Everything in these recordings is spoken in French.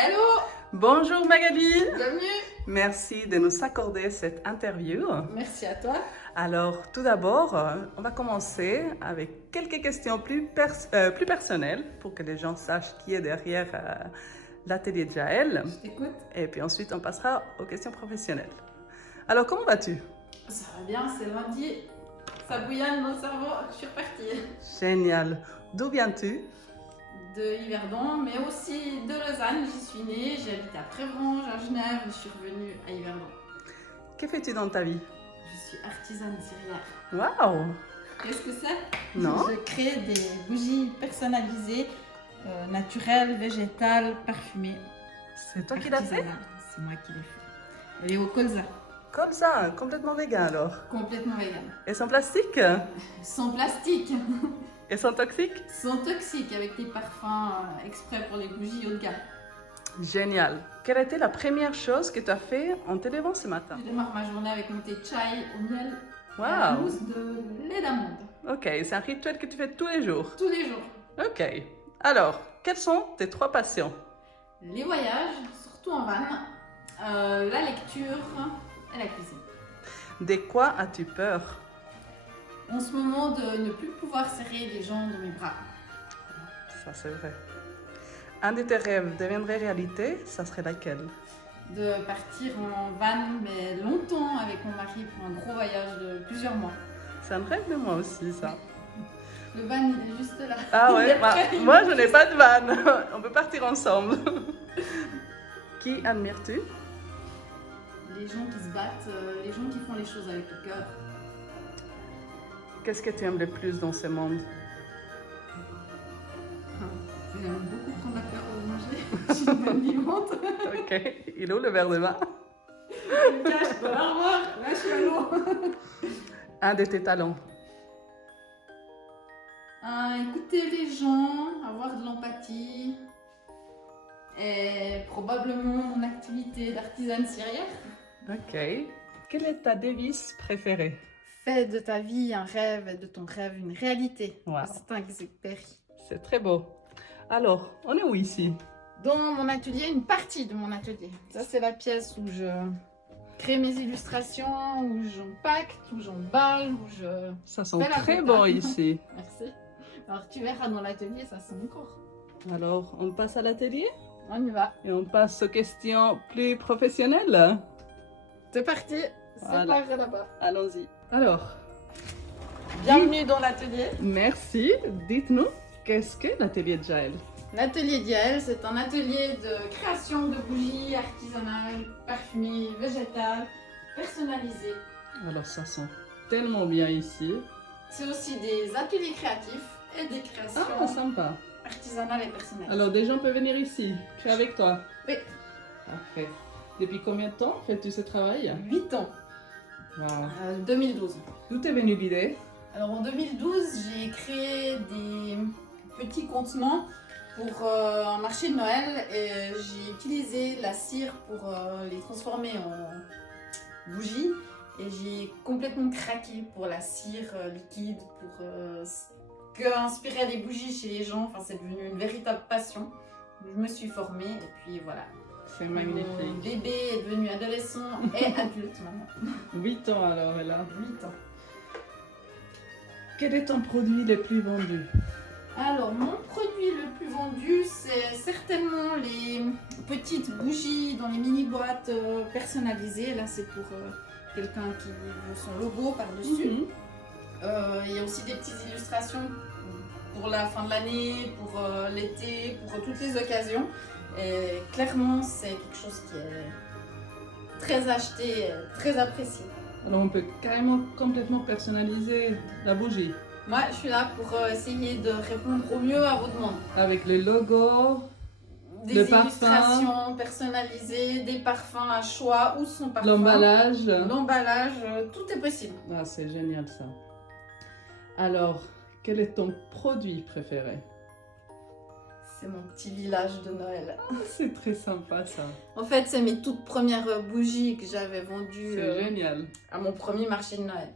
Hello, Bonjour Magali, bienvenue. merci de nous accorder cette interview. Merci à toi. Alors tout d'abord, on va commencer avec quelques questions plus personnelles pour que les gens sachent qui est derrière l'atelier de Jaël. Je t'écoute. Et puis ensuite on passera aux questions professionnelles. Alors comment vas-tu? Ça va bien, c'est lundi. Ça bouillonne dans le cerveau. Je suis repartie. Génial. D'où viens-tu? De Yverdon, mais aussi de Lausanne. J'y suis née. J'habite à Prévrange, à Genève. Je suis revenue à Yverdon. Que fais-tu dans ta vie? Je suis artisane cirière. Waouh! Qu'est-ce que c'est? Non? Je crée des bougies personnalisées, naturelles, végétales, parfumées. C'est toi qui l'as fait? Artisanales. C'est moi qui l'ai fait. Elle est au colza. Comme ça, complètement vegan alors. Complètement végane. Et sans plastique? Sans plastique. Et sans toxique? Sans toxiques, avec des parfums exprès pour les bougies haut de gamme. Génial. Quelle était la première chose que tu as fait en te levant ce matin? Je démarre ma journée avec mon thé chai au miel et à la Waouh! mousse de lait d'amande. Ok, c'est un rituel que tu fais tous les jours. Tous les jours. Ok. Alors, quelles sont tes 3 passions? Les voyages, surtout en van, la lecture et la cuisine. De quoi as-tu peur? En ce moment, de ne plus pouvoir serrer les gens dans mes bras. Ça, c'est vrai. Un de tes rêves deviendrait réalité, ça serait laquelle? De partir en van, mais longtemps avec mon mari pour un gros voyage de plusieurs mois. C'est un rêve de moi aussi, ça. Le van, il est juste là. Ah Il ouais, est prêt, il moi est je n'ai juste- pas de vanne. On peut partir ensemble. Qui admires-tu? Les gens qui se battent, les gens qui font les choses avec le cœur. Qu'est-ce que tu aimes le plus dans ce monde? J'aime beaucoup prendre l'apéro au manger. Je suis une bonne vivante. Ok. Il est où le verre de vin? Je me cache dans l'armoire. Là, je suis à l'eau. Un de tes talents. Écouter les gens, avoir de l'empathie. Et probablement mon activité d'artisane cirière. Ok. Quelle est ta devise préférée? Fais de ta vie un rêve et de ton rêve une réalité. Wow. C'est un exupéry. C'est très beau. Alors, on est où ici? Dans mon atelier, une partie de mon atelier. Ça, c'est la pièce où je crée mes illustrations, où j'empaquete, où j'emballe, où je... Ça sent Fais la très compta. bon ici. Merci. Alors, tu verras dans l'atelier, ça sent encore. Alors, on passe à l'atelier On y va. et on passe aux questions plus professionnelles. C'est parti. C'est Voilà. par là-bas. Allons-y. Alors, Bienvenue dans l'atelier. merci. Dites-nous, qu'est-ce que l'atelier de Jaël? L'atelier d'Yael, c'est un atelier de création de bougies artisanales, parfumées, végétales, personnalisées. Alors, ça sent tellement bien ici. C'est aussi des ateliers créatifs et des créations Ah, sympa. artisanales et personnalisées. Alors, des gens peuvent venir ici, créer avec toi. Oui. Parfait. Depuis combien de temps fais-tu ce travail? 8 ans, Wow. 2012. D'où t'es venue l'idée? Alors en 2012, j'ai créé des petits contenants pour un marché de Noël et j'ai utilisé la cire pour les transformer en bougies et j'ai complètement craqué pour la cire liquide, pour ce que inspirait les bougies chez les gens. Enfin, c'est devenu une véritable passion. Je me suis formée et puis voilà. C'est Mon magnifique. bébé est devenu adolescent et adulte maintenant. 8 ans alors, elle a. 8 ans. Quel est ton produit le plus vendu? Alors, mon produit le plus vendu, c'est certainement les petites bougies dans les mini-boîtes personnalisées. Là, c'est pour quelqu'un qui veut son logo par-dessus. Il y a aussi des petites illustrations pour la fin de l'année, pour l'été, pour toutes les occasions. Et clairement, c'est quelque chose qui est très acheté, très apprécié. Alors, on peut carrément complètement personnaliser la bougie. Moi, je suis là pour essayer de répondre au mieux à vos demandes. Avec le logo, Des Le parfum. illustrations personnalisées, des parfums à choix ou sans parfum. l'emballage. L'emballage, tout est possible. Ah, c'est génial ça. Alors, quel est ton produit préféré? C'est mon petit village de Noël. C'est très sympa ça. En fait, c'est mes toutes premières bougies que j'avais vendues C'est génial. à mon premier marché de Noël.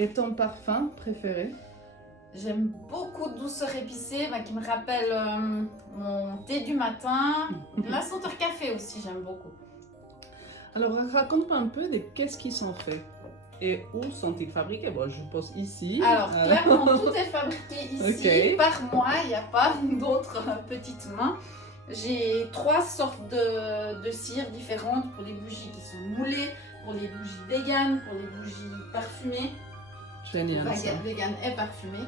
Et ton parfum préféré? J'aime beaucoup de douceur épicée qui me rappelle mon thé du matin. La senteur café aussi, j'aime beaucoup. Alors, raconte-moi un peu de qu'est-ce qu'ils sont faits et où sont-ils fabriqués? Bon, je pense ici. Alors, clairement, tout est fabriqué ici par moi. Il n'y a pas d'autres petites mains. J'ai 3 sortes de cires différentes pour les bougies qui sont moulées, pour les bougies véganes, pour les bougies parfumées. Génial, ça. Vegan et parfumé,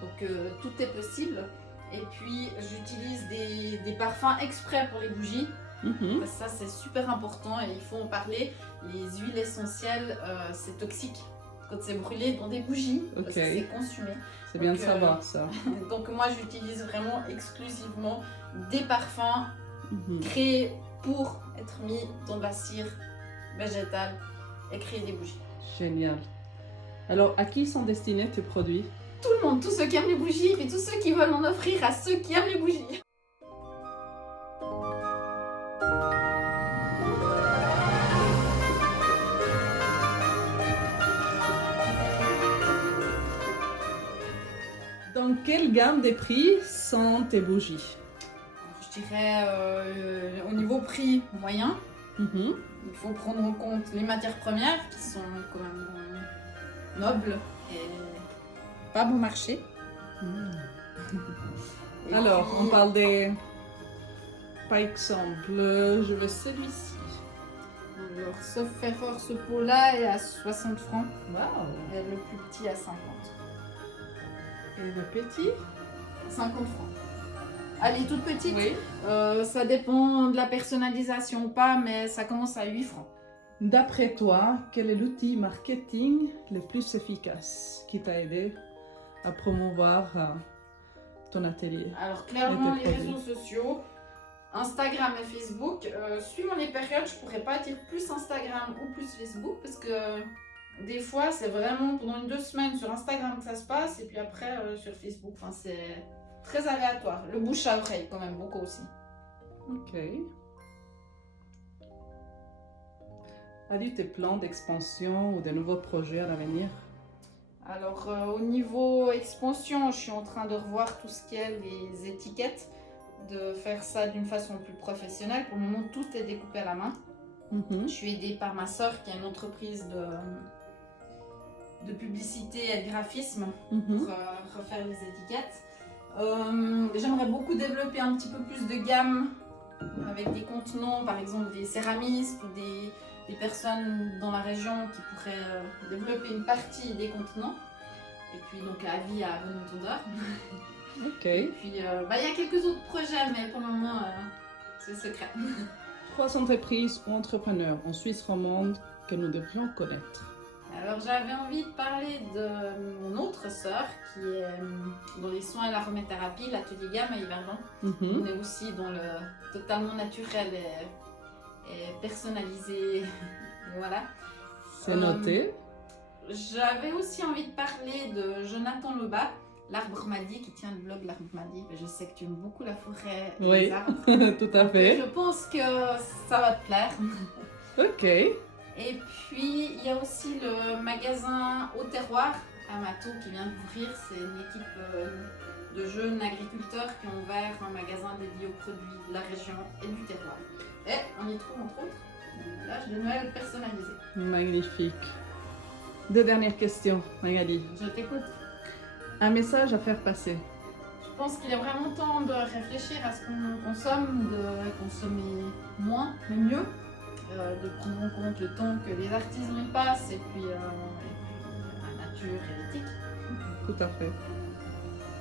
donc tout est possible. Et puis j'utilise des parfums exprès pour les bougies, parce que ça c'est super important et il faut en parler. Les huiles essentielles, c'est toxique quand c'est brûlé dans des bougies, parce que c'est consumé. C'est bien de savoir ça. Donc moi j'utilise vraiment exclusivement des parfums créés pour être mis dans de la cire végétale et créer des bougies. Génial. Alors, à qui sont destinés tes produits? Tout le monde, tous ceux qui aiment les bougies et tous ceux qui veulent en offrir à ceux qui aiment les bougies. Dans quelle gamme de prix sont tes bougies? Alors, je dirais au niveau prix moyen, il faut prendre en compte les matières premières qui sont quand même nobles et pas bon marché. Alors, on parle des... Par exemple, je veux celui-ci. Alors, sauf erreur, ce pot-là est à 60 francs. Waouh! Et le plus petit à 50. Et le petit? 50 francs. Elle est toute petite. Oui. Ça dépend de la personnalisation ou pas, mais ça commence à 8 francs. D'après toi, quel est l'outil marketing le plus efficace qui t'a aidé à promouvoir ton atelier? Alors clairement, Et tes les produits. réseaux sociaux, Instagram et Facebook. Suivant les périodes, je pourrais pas dire plus Instagram ou plus Facebook, parce que des fois, c'est vraiment pendant 2 semaines sur Instagram que ça se passe, et puis après sur Facebook. Enfin, c'est très aléatoire. Le bouche à oreille, quand même, beaucoup aussi. Ok. As-tu tes plans d'expansion ou de nouveaux projets à l'avenir? Alors, au niveau expansion, je suis en train de revoir tout ce qui est les étiquettes, de faire ça d'une façon plus professionnelle. Pour le moment, tout est découpé à la main. Je suis aidée par ma soeur qui a une entreprise de publicité et de graphisme pour refaire les étiquettes. J'aimerais beaucoup développer un petit peu plus de gamme avec des contenants, par exemple des céramistes ou des personnes dans la région qui pourraient développer une partie des contenants. Et puis donc la vie à Bonne-Tondeur. Ok. Et puis il y a quelques autres projets, mais pour le moment c'est secret. 3 entreprises ou entrepreneurs en Suisse romande que nous devrions connaître. Alors j'avais envie de parler de mon autre sœur qui est dans les soins et l'aromathérapie, l'atelier Gamme à Yverdon. On est aussi dans le totalement naturel et personnalisé. Et voilà. C'est noté. J'avais aussi envie de parler de Jonathan Lebas, l'Arbre Madi, qui tient le blog l'Arbre Madi. Je sais que tu aimes beaucoup la forêt et les arbres. Tout à fait. Je pense que ça va te plaire. Ok. Et puis, il y a aussi le magasin Au Terroir à Matou qui vient d'ouvrir. C'est une équipe de jeunes agriculteurs qui ont ouvert un magasin dédié aux produits de la région et du terroir. Et on y trouve entre autres une lâche de Noël personnalisée. Magnifique. 2 dernières questions, Magali. Je t'écoute. Un message à faire passer. Je pense qu'il est vraiment temps de réfléchir à ce qu'on consomme, de consommer moins mais mieux. De prendre en compte le temps que les artisans y passent et puis la nature et l'éthique. Tout à fait.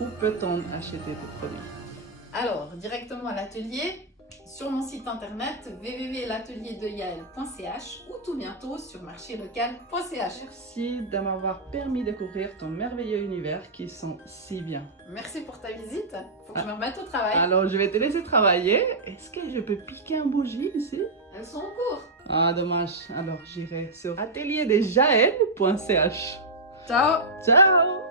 Où peut-on acheter tes produits? Alors, directement à l'atelier, sur mon site internet www.l'atelierdeyael.ch ou tout bientôt sur marchélocal.ch. Merci de m'avoir permis de découvrir ton merveilleux univers qui sont si bien. Merci pour ta visite. Faut que je me remette au travail. Alors, je vais te laisser travailler. Est-ce que je peux piquer un bougie ici? Elles sont en cours. Ah, dommage. Alors, j'irai sur atelierdejael.ch. Ciao. Ciao!